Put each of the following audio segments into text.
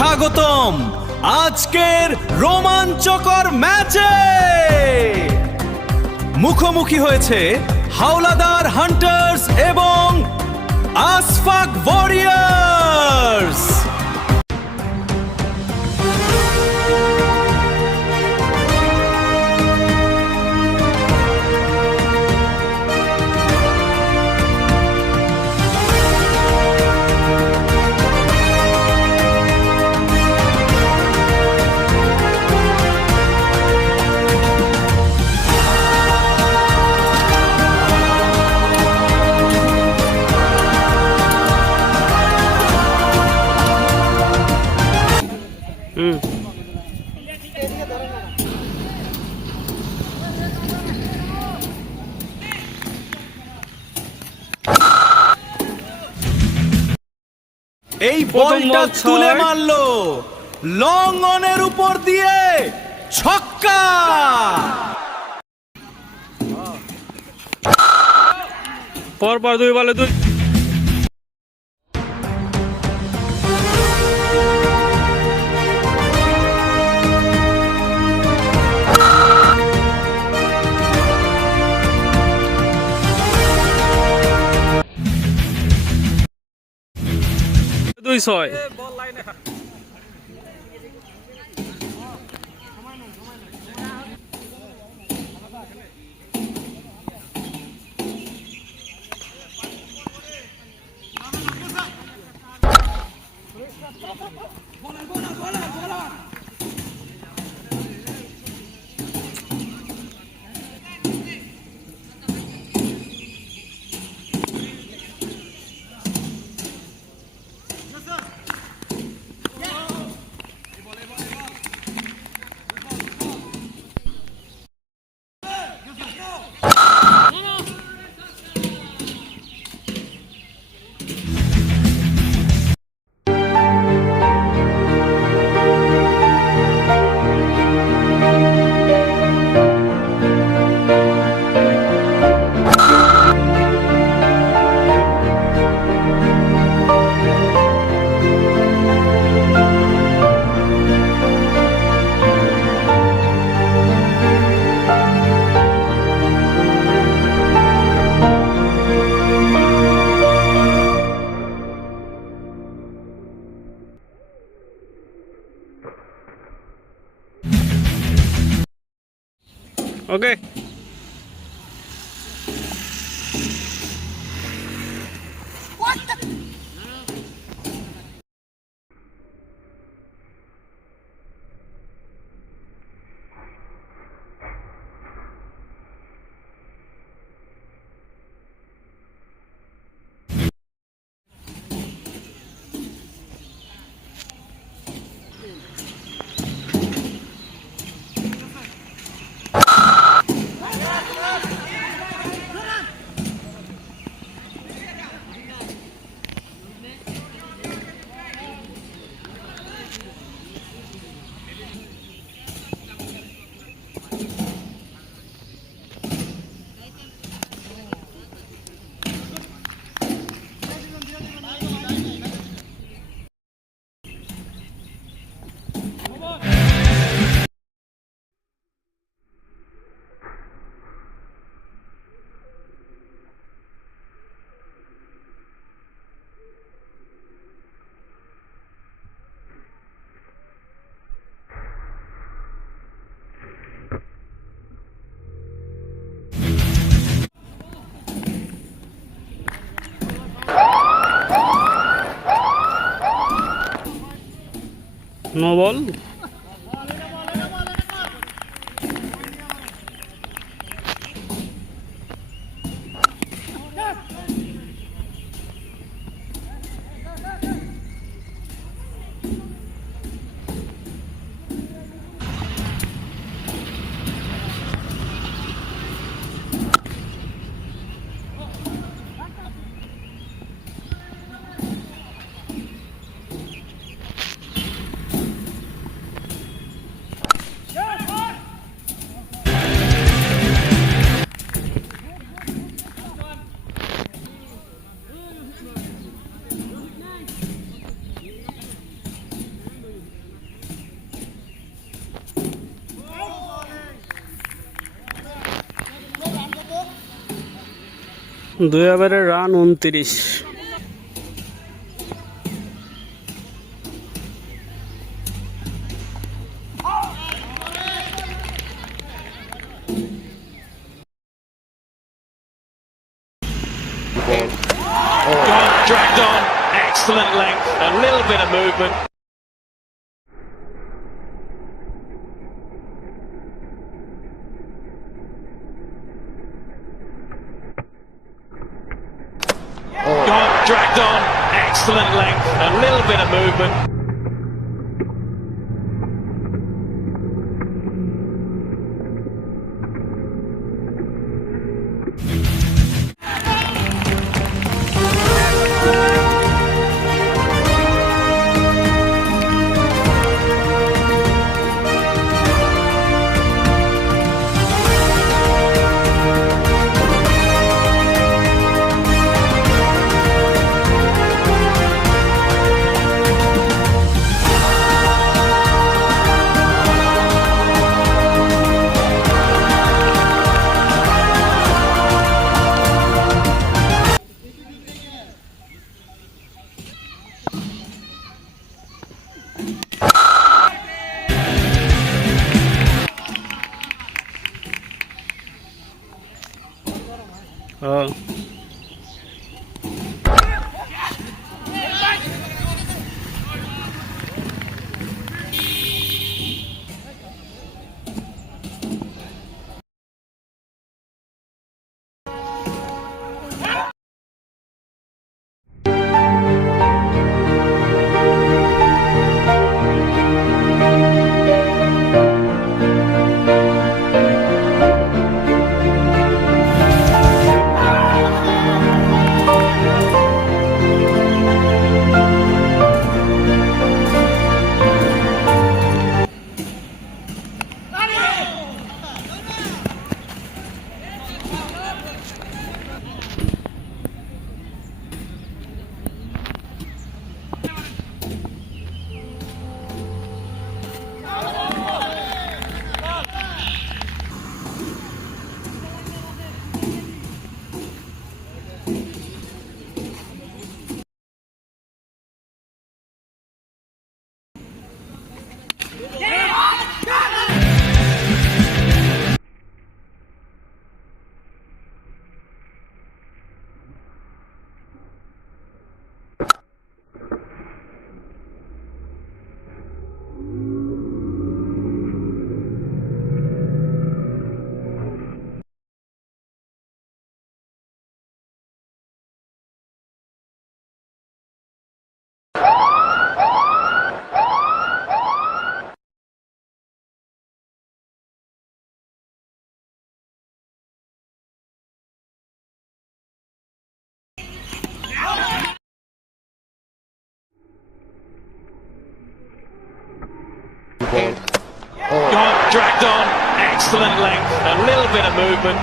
স্বাগতম আজকের রোমাঞ্চকর ম্যাচে। মুখোমুখি হয়েছে হাওলাদার হান্টার্স এবং আশফাক ওয়ারিয়র্স। এই বলটা তুলে মারলো লং অনের উপর দিয়ে, ছক্কা। পরপর দুই বলে দুই। দুই ছয়। ওকে, নো বল। 2 ওভারের run 29। Gone, dragged on, excellent length, a little bit of movement. Gone, dragged on, excellent length, a little bit of movement. হ্যাঁ, Gone, dragged on, excellent length, a little bit of movement.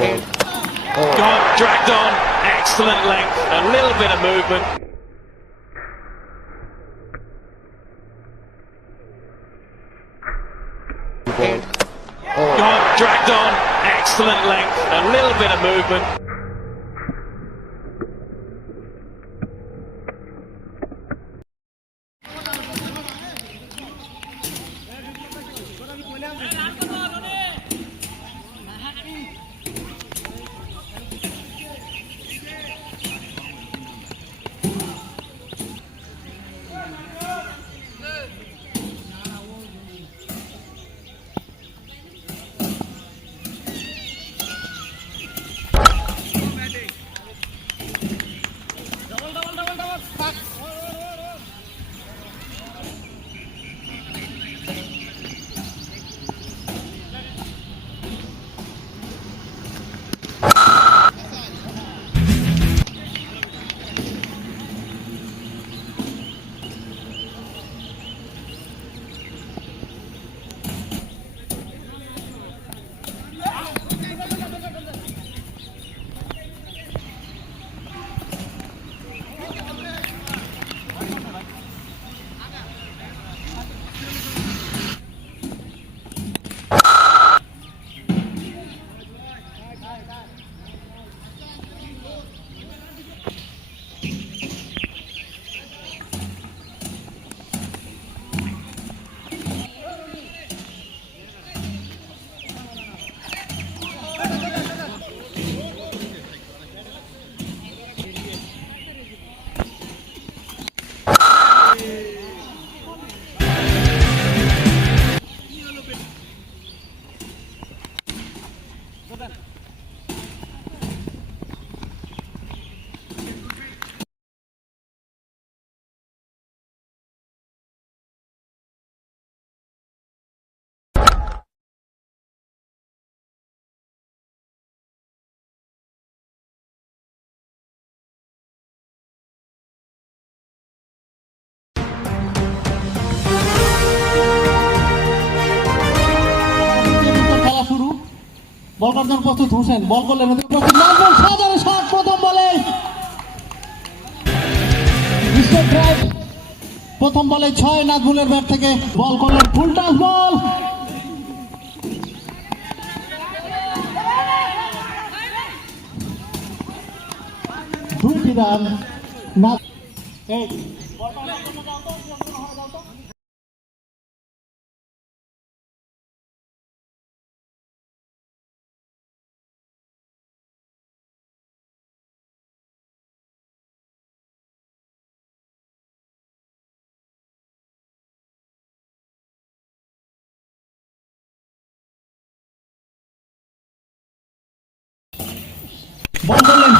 Gone, dragged on, excellent length, a little bit of movement. Gone, dragged on, excellent length, a little bit of movement. খেলা শুরু। বল করার জন্য প্রস্তুত হোসেন, বল করলেন প্রস্তুত নাজমুল, সাধারণ shot প্রথম বলে স্টেট ড্রাইভ, প্রথম বলে 6 নাজমুলের ব্যাট থেকে বল করলেন ফুল টাচ বল, দুটি রান। বল করলেন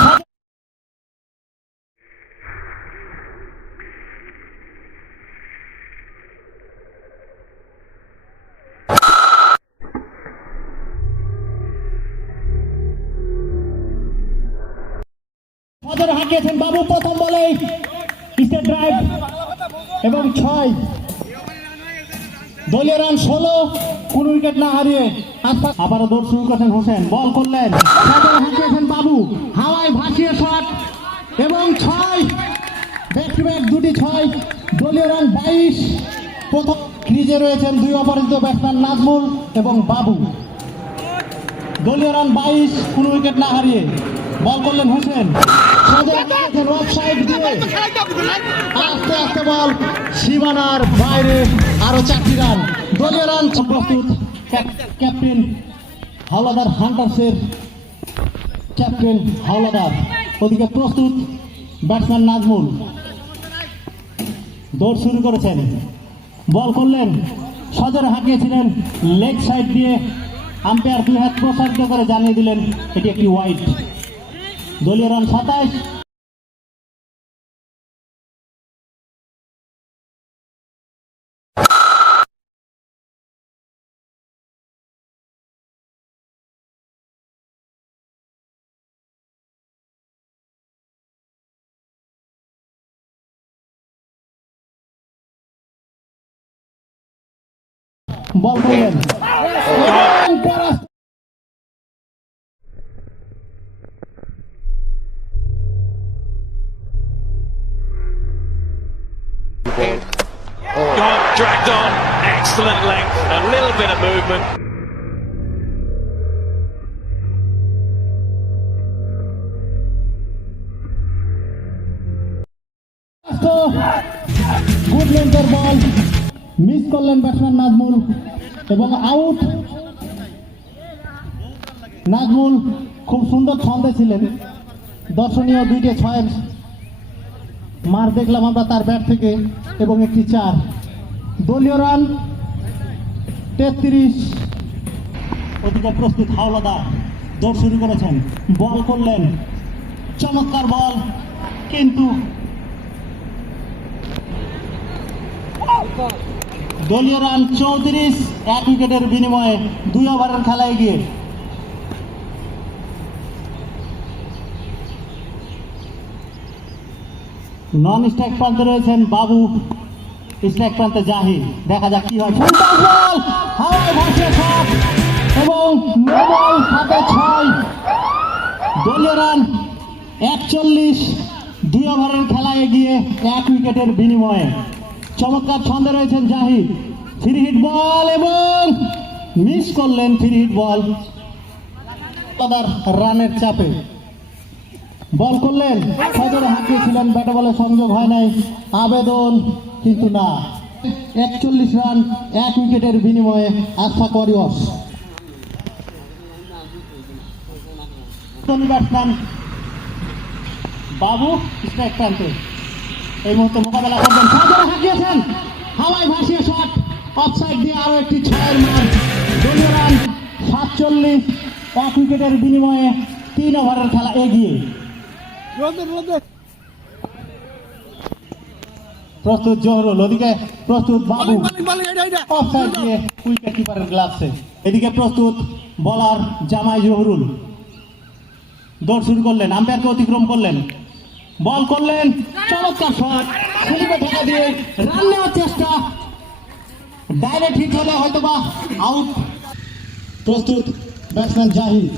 সদর হাঁকিয়েছেন বাবু প্রথম বলে স্টেট ড্রাইভ এবং 6, দলীয় রান 16, কোন উইকেট না হারিয়ে আবারও দৌড় শুরু করেছেন হোসেন, বল করলেন সদর হাঁকিয়েছেন বাবু, হাওয়ায় ভাসিয়ে শট এবং 6, ব্যাক টু ব্যাক দুটি 6, দলীয় রান 22। প্রথম ক্রিজে রয়েছেন 2 অপরাজিত ব্যাটসম্যান নাজমুল এবং বাবু, দলীয় রান 22, কোন উইকেট না হারিয়ে বল করলেন হোসেন, অফ সাইড দিয়ে আস্তে আস্তে বল সীমানার বাইরে, আরো 4টি রান, দলীয় রান প্রস্তুত। ক্যাপ্টেন হাওলাদার হান্টার্সের ক্যাপ্টেন হাওলাদার, ওদিকে প্রস্তুত ব্যাটসম্যান নাজমুল, দৌড় শুরু করেছেন, বল করলেন সজরে হাঁকিয়েছিলেন লেগ সাইড দিয়ে, আম্পায়ার 2 হাত প্রসারিত করে জানিয়ে দিলেন এটি একটি ওয়াইড, দলীয় রান 27। বল করলেন dragged on, excellent length, a little bit of movement. Good লেন্থের বল মিস করলেন ব্যাটসম্যান নাজমুল এবং আউট। নাজমুল খুব সুন্দর ছন্দে ছিলেন, দর্শনীয় দুইটি ছয়ের মার দেখলাম আমরা তার ব্যাট থেকে এবং একটি 4। দলীয় রান 33। ওদিকে প্রস্তুত হাওলাদার দৌড় শুরু করেছেন, বল করলেন, চমৎকার বল, কিন্তু দলীয় রান 34, 1 উইকেটের বিনিময়ে 2 ওভারের খেলায় গিয়ে। নন স্ট্রাইক প্রান্তে রয়েছেন বাবু, স্ট্রাইক প্রান্তে জাহির। দেখা যাক কি হয়। ফুল টস বল, হাওয়ায় ভাসিয়ে শট এবং নো বল, সাথে 6। দলীয় রান 41, 2 ওভারের খেলায় গিয়ে 1 উইকেটের বিনিময়ে। চমৎকার ছন্দে রয়েছেন জাহির। ফ্রি হিট বল এবং মিস করলেন ফ্রি হিট বল। রানের চাপে বল করলেন, সজোরে হাঁকিয়েছিলেন, ব্যাটে বলে সংযোগ হয় নাই, আবেদন কিন্তু না। 41 রান 1 উইকেটের বিনিময়ে আশফাক ওয়ারিয়র্স। ব্যাটসম্যান বাবু স্ট্রাইক প্রান্তে এই মুহূর্তে মোকাবেলা করবেন, সজোরে হাঁকিয়েছেন, হাওয়ায় ভাসিয়ে শট, অফসাইড দিয়ে আরো একটি 6-এর মার। দলীয় রান 47, 1 উইকেটের বিনিময়ে 3 ওভারের খেলা এগিয়ে। প্রস্তুত জহরুল, ওদিকে প্রস্তুত বাবু, অফসাইড দিয়ে উইকেট কিপারের গ্লাভসে। এদিকে প্রস্তুত বলার জামাই জহরুল, দৌড় শুরু করলেন, আম্পায়ারকে অতিক্রম করলেন, বল করলেন, চমৎকার শট, স্লিপে ঢাকা দিয়ে রান নেওয়ার চেষ্টা, ডাইরেক্ট হিট হলে হয়তোবা আউট। প্রস্তুত ব্যাটসম্যান জাহিদ।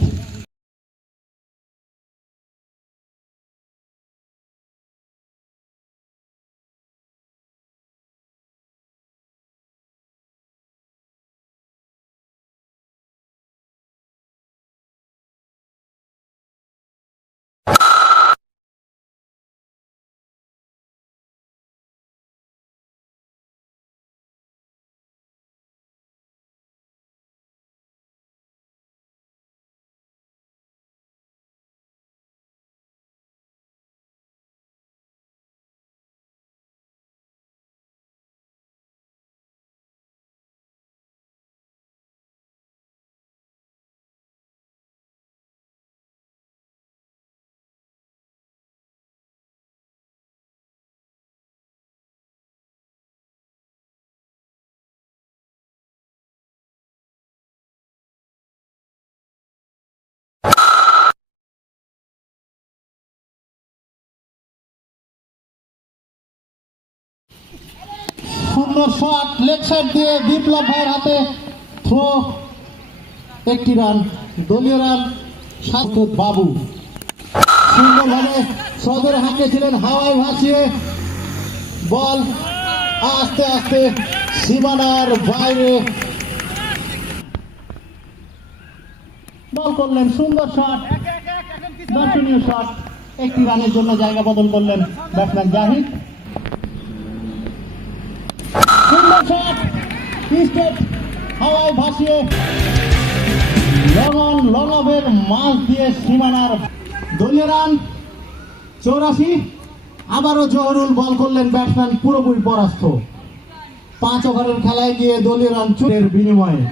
সুন্দর শট, লেগ সাইড দিয়ে বিপ্লব ভাইয়ের হাতে থ্রো, 1টি রান। দলীয় রান 7। বাবু সুন্দরভাবে সদরে হাঁকিয়েছিলেন, হাওয়ায় ভাসিয়ে বল আস্তে আস্তে সীমানার বাইরে বল করলেন, সুন্দর শট, দর্শনীয় শট। 1টি রানের জন্য জায়গা বদল করলেন ব্যাটসম্যান জাহিদ। সুন্দর শট, স্টেট হাওয়ায় ভাসিয়ে লং অফের মাঝ দিয়ে সীমানার। দলীয় রান 84, আবারও জহরুল বল করলেন, ব্যাটসম্যান পুরোপুরি পরাস্ত। 5 ওভারের খেলায় গিয়ে দলীয় রান 4-এর বিনিময়ে।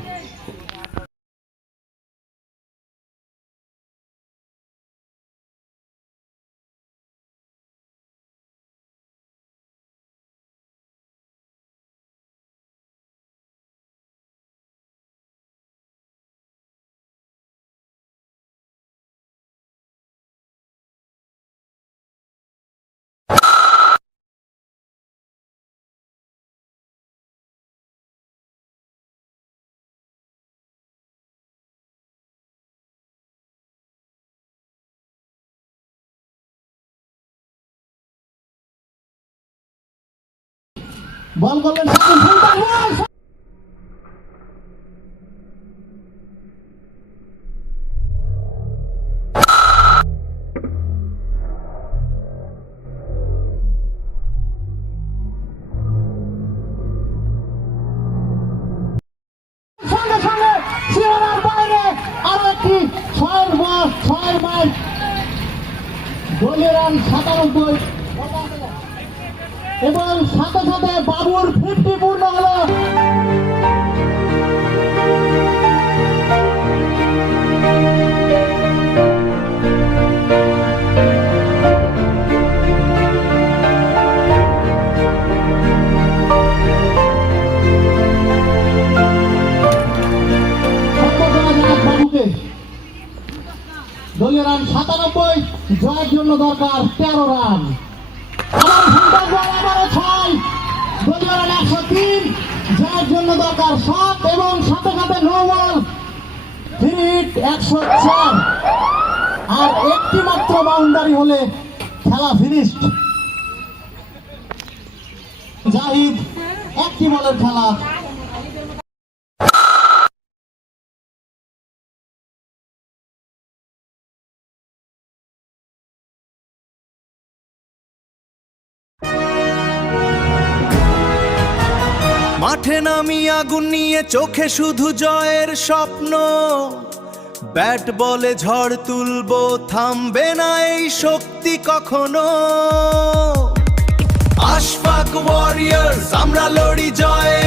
বল করলেন শাকিল সুলতান বল। সঙ্গে সঙ্গে সীমানার বাইরে আরো একটি ছয়ের বাইর দলীয় রান 97 এবং সাথে সাথে বাবুর 50 পূর্ণ হলো। বাবুকে দলীয় রান 97, জয়ের জন্য দরকার 13 রান। আবার ঘন্টা জয়, আবারও 6, দলীয় রান 103, জয়ের জন্য দরকার 7 এবং সাথে সাথে নো বল, 3 হিট 104 আর একটি মাত্র বাউন্ডারি হলে খেলা ফিনিশড। জাহিদ একটি বলের খেলা। মাঠে নামি আগুন নিয়ে, চোখে শুধু জয়ের স্বপ্ন। ব্যাট বলে ঝড় তুলবো, থামবে না এই শক্তি কখনো। আশফাক ওয়ারিয়ার্স, আমরা লড়ি জয়ে